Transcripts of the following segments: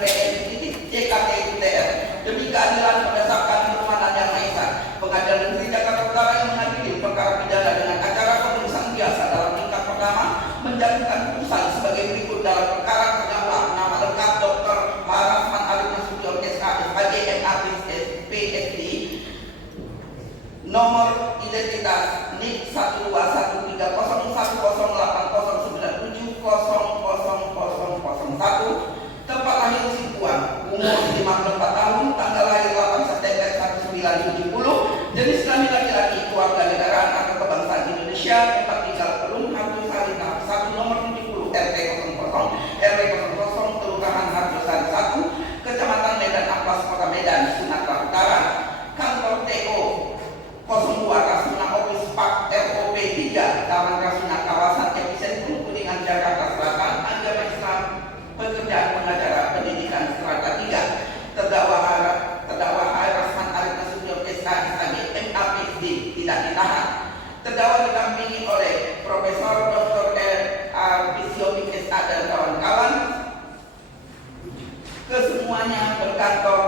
PN-JKT-UTR demi keadilan berdasarkan permohonan Yang Maha Esa. Pengadilan Negeri Jakarta Utara yang mengadili perkara pidana dengan acara pemeriksaan biasa dalam tingkat pertama menjatuhkan putusan sebagai berikut dalam perkara terdakwa nama lengkap Dr. Rasman Arif Nasution SK SPG MAP PSD, nomor identitas NIK 12130108097000001, tempat lahir Sipuan, umur 54 tahun, tanggal lahir 8 September 1970, jenis kelamin laki-laki, keluarga negaraan atau kebangsaan Indonesia, tempat tinggal Pelung Harjosari 1 nomor 70 RT 00 RW 00 Kelurahan Harjosari 1 Kecamatan Medan Amplas Kota Medan Sumatera Utara. Kantor TO 02 Rasuna Office Park ROP 3 Taman Rasuna kawasan Epicentrum Kuningan Jakarta Selatan. Agama Islam, pekerjaan pengacara pendidikan strata 3. Terdakwa Rasman Arif Nasution SK SAG MAPD tidak ditahan. Terdakwa didampingi oleh Profesor Dr. R. Fisiotik SK dan kawan-kawan. Kesemuanya berkantor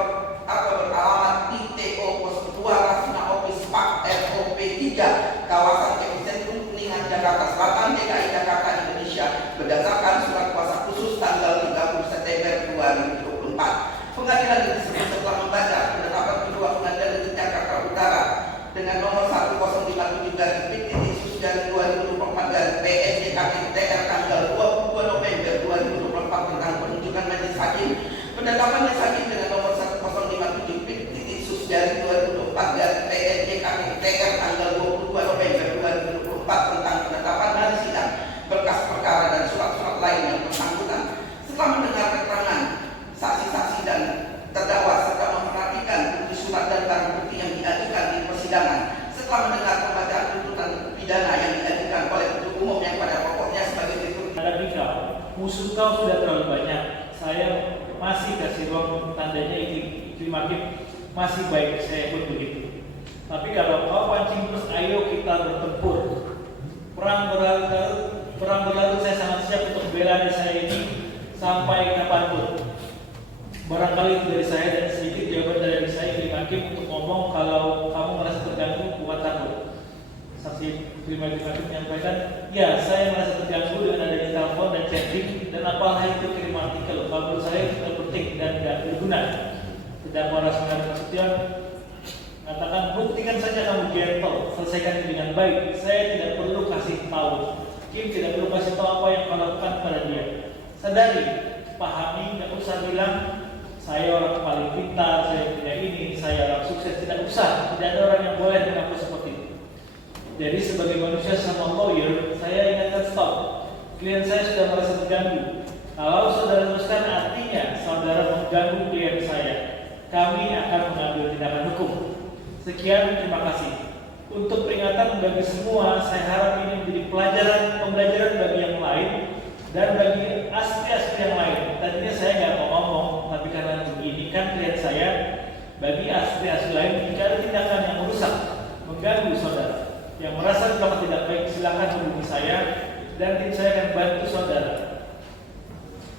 atau beralamat di TO 02 Rasuna Office Park ROP 3 kawasan Epicentrum Kuningan Jakarta Selatan DKI Jakarta Indonesia berdasarkan surat kuasa khusus tanggal 30 September 2024. Pengadilan tersebut setelah membaca penetapan kedua Pengadilan Negeri Jakarta Utara dengan nomor 1003/2024 PN-JKT-UTR tanggal 22 November 2024 tentang penunjukan majelis hakim, penetapan majelis hakim dengan nomor 1005/2024 PN-JKT-UTR tanggal 22 November 2024 tentang penetapan hari sidang, berkas perkara dan surat-surat lain yang bersangkutan. Setelah mendengar keterangan saksi-saksi dan terdakwa serta memperhatikan bukti surat dan barang bukti yang diajukan di persidangan, setelah mendengar pembacaan tuntutan pidana yang diajukan oleh penuntut umum yang pada pokoknya sebagai berikut. Musuh kau sudah terlalu banyak. Saya masih kasih ruang, tandanya iklim hakim masih baik, saya pun begitu. Tapi kalau kau pancing terus, ayo kita bertempur. Perang berlalu, saya sangat siap untuk bela diri saya ini sampai kapanpun. Barangkali itu dari saya dan sedikit jawaban dari saya iklim hakim untuk ngomong. Kalau kamu merasa terganggu, bukan takut. Saksi terima hakim menyampaikan, ya saya merasa terganggu dengan adanya telepon dan chatting dan apalah itu kirim artikel. Kalau menurut saya itu penting dan tidak berguna. Terdakwa Rasman Arif Nasution mengatakan, buktikan saja kamu gentle, selesaikan ini dengan baik. Saya tidak perlu kasih tahu. Kim tidak perlu kasih tahu apa yang kau lakukan pada dia. Sadari, pahami, tidak usah bilang saya orang paling pintar, saya tidak ini, saya orang sukses. Tidak usah, tidak ada orang yang boleh mengaku seperti itu. Jadi sebagai manusia sama lawyer, saya ingatkan stop. Klien saya sudah merasa terganggu. Kalau saudara teruskan, artinya saudara mengganggu klien saya. Kami akan mengambil tindakan hukum. Sekian, terima kasih. Untuk peringatan bagi semua, saya harap ini menjadi pembelajaran bagi yang lain dan bagi asli-asli yang lain. Tadinya saya nggak mau ngomong, tapi karena begini kan klien saya, bagi asli-asli lain jika ada tindakan yang merusak, mengganggu saudara, yang merasa melakukan tidak baik, silakan hubungi saya dan tim saya akan bantu saudara.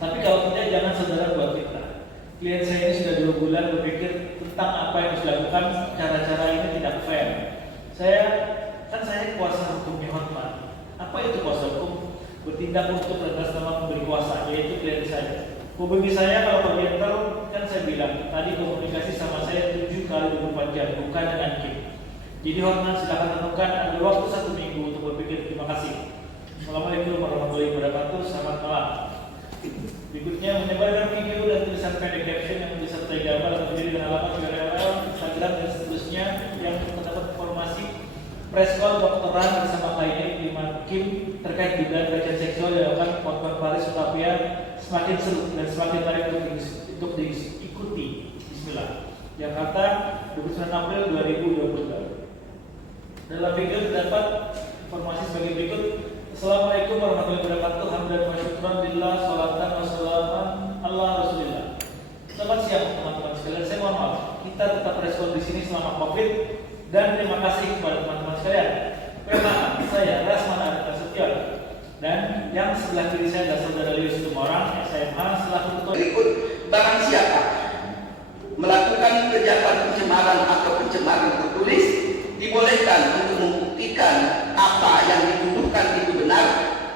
Tapi kalau tidak, jangan saudara buat fitnah. Klien saya ini sudah 2 bulan berpikir tentang apa yang harus dilakukan. Cara-cara ini tidak fair. Saya kuasa hukumnya Hotman. Apa itu kuasa hukum? Bertindak untuk atas nama pemberi kuasa, yaitu klien saya. Hubungi saya kalau bergentel, kan saya bilang tadi komunikasi sama saya 7 kali 24 jam, bukan dengan Kim. Jadi Hotman silakan tentukan ada waktu 1 minggu untuk berpikir. Terima kasih. Assalamualaikum warahmatullahi wabarakatuh. Selamat malam. Berikutnya menyebarkan video dan tulisan pendek caption yang disertai gambar atau video dengan alamat URL, Instagram dan seterusnya yang mendapat informasi preskon dokteran bersama lainnya Iklim Hakim terkait dugaan pelecehan seksual dilakukan korban Faris Utapia semakin seru dan semakin menarik untuk diikuti. Bismillah. Jakarta, 29 April 2022. Dalam video terdapat informasi sebagai berikut. Assalamualaikum warahmatullahi wabarakatuh. Hamdan wa syukran lillah, salatan wa salaman ala Rasulillah. Selamat siang teman-teman sekalian. Saya mohon maaf, kita tetap respon di sini selama Covid dan terima kasih kepada teman-teman sekalian. Perkenalkan, saya Rasman Arif Nasution dan yang sebelah kiri saya adalah saudara Lius Tumorang, SMA Berikut, barang siapa melakukan kejahatan pencemaran atau pencemaran tertulis dibolehkan untuk membuktikan apa yang dituduhkan itu benar,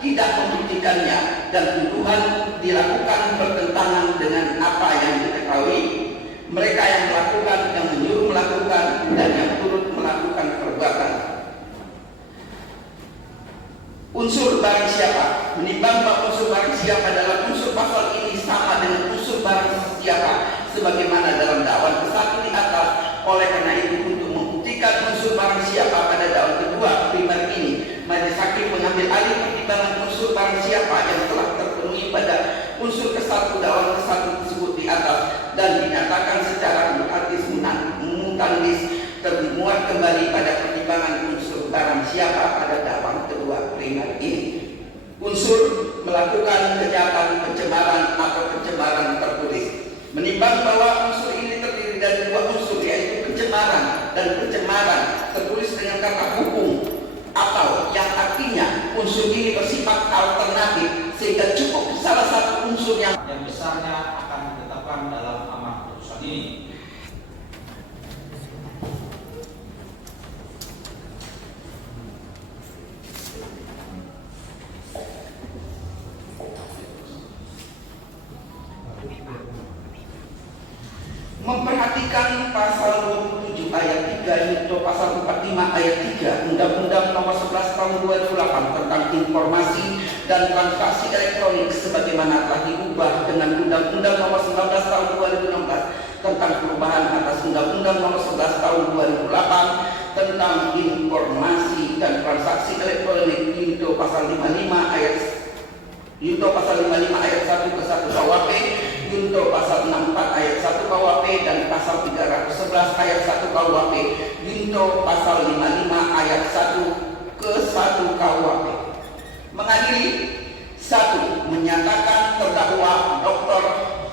tidak membuktikannya, dan tuduhan dilakukan bertentangan dengan apa yang diketahui. Mereka yang melakukan, yang menyuruh melakukan, dan yang turut melakukan perbuatan. Unsur barang siapa, menimbang bahwa unsur barang siapa dalam unsur pasal ini sama dengan unsur barang siapa sebagaimana dalam dakwaan ke-1 di atas. Oleh karena itu, untuk membuktikan unsur barang siapa pada dakwaan kedua primer ini, majelis hakim mengambil alih pertimbangan unsur barang siapa yang telah terpenuhi pada unsur ke-1 dakwaan ke-1 tersebut di atas, dan dinyatakan secara mutatis mutandis termuat kembali pada pertimbangan unsur barang siapa pada dakwaan kedua primer ini. Unsur melakukan kejahatan pencemaran atau pencemaran tertulis, menimbang bahwa unsur ini terdiri dari dua unsur, yaitu pencemaran dan pencemaran tertulis dengan kata hukum, atau yang artinya unsur ini bersifat alternatif sehingga cukup salah satu unsur yang besarnya akan ditetapkan dalam amar putusan ini. memperhatikan pasal 27 ayat 3 yaitu pasal 45 ayat 3 Undang-Undang Nomor 11 Tahun 2008 tentang informasi dan transaksi elektronik sebagaimana telah diubah dengan Undang-Undang Nomor 19 Tahun 2016 tentang perubahan atas Undang-Undang Nomor 11 Tahun 2008 tentang informasi dan transaksi elektronik yaitu pasal 55 ayat 1 ke 1 KUHP, junto pasal 64 ayat 1 KUHP, dan pasal 311 ayat 1 KUHP, junto pasal 55 ayat 1 ke 1 KUHP. Mengadili: 1. Menyatakan terdakwa Dr.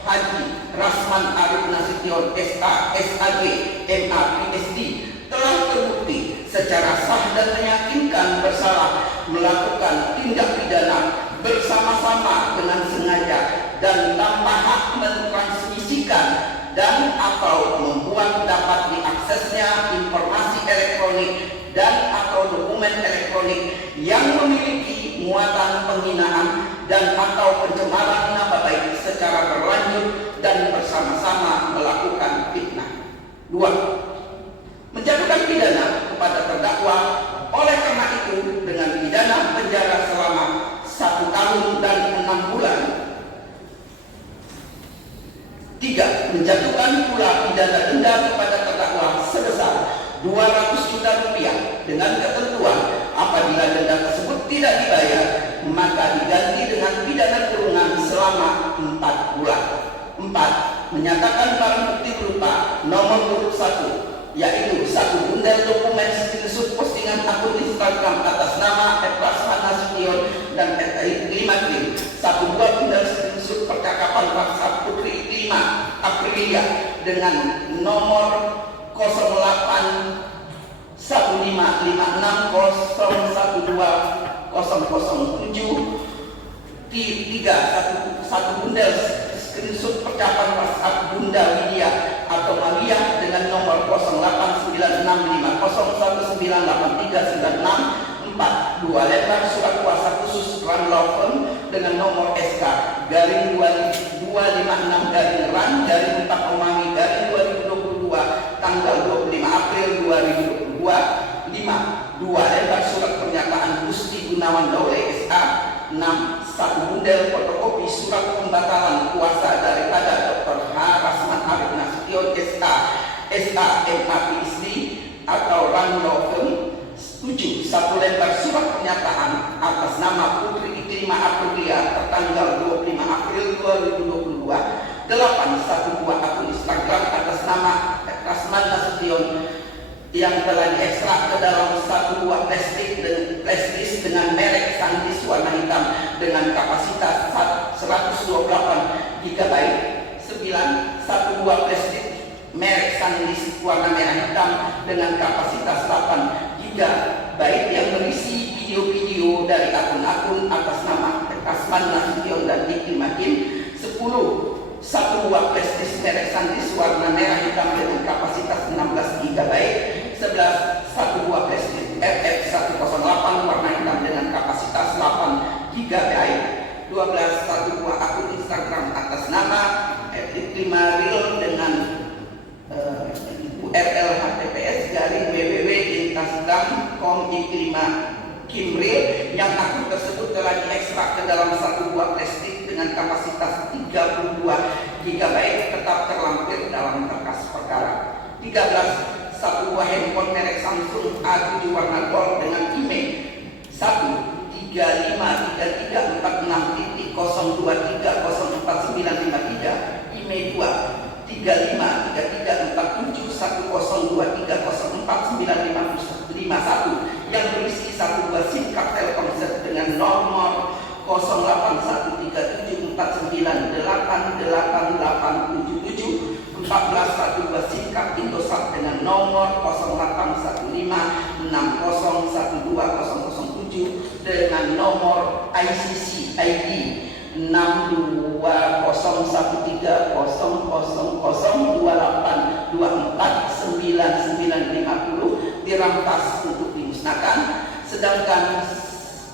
Haji Rasman Arif Nasution SAG MA PhD telah terbukti secara sah dan meyakinkan bersalah melakukan tindak pidana bersama-sama dengan sengaja dan tanpa hak mentransmisikan dan atau membuat dapat diaksesnya informasi elektronik dan atau dokumen elektronik yang memiliki muatan penghinaan dan atau pencemaran nama baik secara berlanjut dan bersama-sama melakukan fitnah. 2. Menjatuhkan pidana kepada terdakwa oleh karena itu dengan pidana penjara selama 1 tahun dan 6 bulan. 3. Menjatuhkan pula pidana denda kepada terdakwa sebesar 200 juta rupiah dengan ketentuan apabila denda tersebut tidak dibayar maka diganti dengan pidana kurungan selama 4 bulan. 4. Menyatakan barang bukti berupa nomor urut 1 yaitu 1 bundel dokumen screenshot postingan akun Instagram atas nama Rasman Nasution dan Iklim, 1 buah bundel screenshot percakapan WhatsApp Putri Iklim Aprilia dengan nomor 081556012007. 3. 1 bundel screenshot percakapan WhatsApp Bunda Widya atau Malia dengan nomor 089501198396. 4. 2 lembar surat kuasa khusus Run Law Firm dengan nomor SK garing 256 garing 4 Omami garing 2022 tanggal 25 April 2022. 5. 2 lembar surat pernyataan Gusti Gunawan Daule SK. 6. 1 bundel fotokopi surat pembatalan kuasa daripada Dr. H. Rasman Arif Nasution SK MA PhD atau Run Law Firm. 7. 1 lembar surat pernyataan atas nama Putri Iklim Aprilia tertanggal 25 April 2022. 8. 1 buah akun Instagram atas nama Rasman Nasution yang telah diekstrak ke dalam 1 buah flash dengan merek SanDisk warna hitam dengan kapasitas 128 GB. 9. 1 buah flash merek SanDisk warna merah hitam dengan kapasitas 8 GB yang berisi video-video dari akun-akun atas nama Rasman Nasution dan Iklim. 10. satu buah flash disk merek SanDisk warna merah hitam dengan kapasitas 16 GB. 11. Satu buah flash disk RF108 warna hitam dengan kapasitas 8 GB. 12. Satu buah akun Instagram atas nama @5real dengan URL https://www.instagram.com/5kimreal yang akun tersebut telah diekstrak ke dalam satu buah plastik dengan kapasitas 32 GB tetap terlampir dalam berkas perkara. 13. Satu buah handphone merek Samsung A7 warna gold dengan email 1353346.0230493, email 2 35331023049551 yang berisi satu buah SIM card Telkomsel dengan nomor 081349888877. 14. Satu buah SIM card Indosat dengan nomor 081560120007 dengan nomor ICC ID 6201300028249950 dirampas untuk dimusnahkan. Sedangkan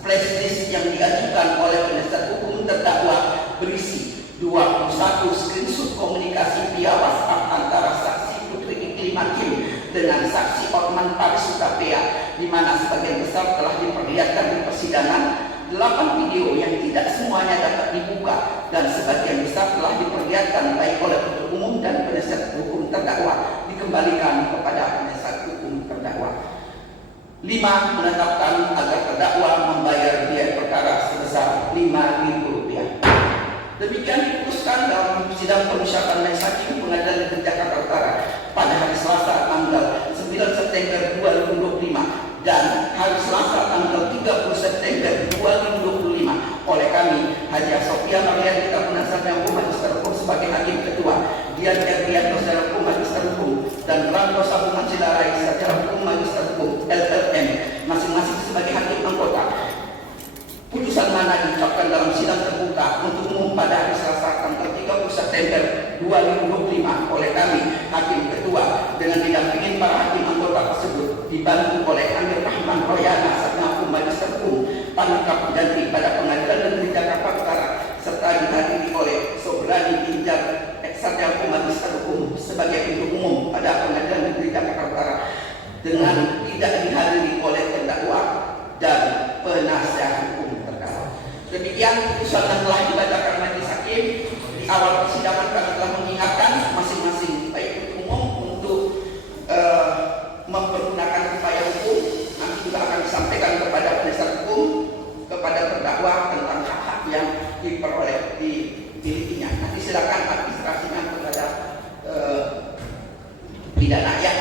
flash disk yang diajukan oleh penasihat hukum terdakwa berisi 21 screenshot komunikasi via WhatsApp antara saksi Putri Iklim Hakim dengan saksi Otman Paris Sukapea, di mana sebagian besar telah diperlihatkan di persidangan. 8 video yang tidak semuanya dapat dibuka dan sebagian besar telah diperlihatkan baik oleh penuntut umum dan penasihat hukum terdakwa dikembalikan kepada penasihat hukum terdakwa. 5. Menetapkan agar terdakwa membayar biaya perkara sebesar Rp5.000. Demikian diputuskan dalam sidang pemusyawaratan majelis hakim Pengadilan Negeri Jakarta Utara pada hari Selasa tanggal 9 September 2025 dan hari Selasa tanggal 30 September 2025 oleh kami Haji Sofia Marianita Penasihat Hukum Magister Hukum sebagai hakim ketua, Dian Erdian Sarjana Hukum Magister Hukum, dan Ranto Sabungan Cilarai Sarjana Hukum Magister Hukum LLM masing-masing sebagai hakim anggota. Putusan mana diucapkan dalam sidang terbuka untuk umum pada hari Selasa tanggal 30 September 2025 oleh kami hakim ketua dengan didampingi para hakim anggota tersebut dibantu oleh Amir Rahman Royana Sarjana Hukum Magister Hukum Pangkap Ganti pada Pengadilan Negeri Jakarta Utara serta dihadiri oleh Sobrani Injar Sarjana Hukum Magister Hukum sebagai penuntut umum pada Pengadilan Negeri Jakarta Utara dengan tidak dihadiri oleh terdakwa dan penasihat hukum. Demikian putusan yang telah dibacakan majelis hakim. Di awal persidangan kami telah mengingatkan masing-masing baik umum untuk mempergunakan upaya hukum. Nanti juga akan disampaikan kepada penasihat hukum, kepada terdakwa tentang hak-hak yang diperoleh dimilikinya. Nanti silakan administrasinya kepada pidana ya.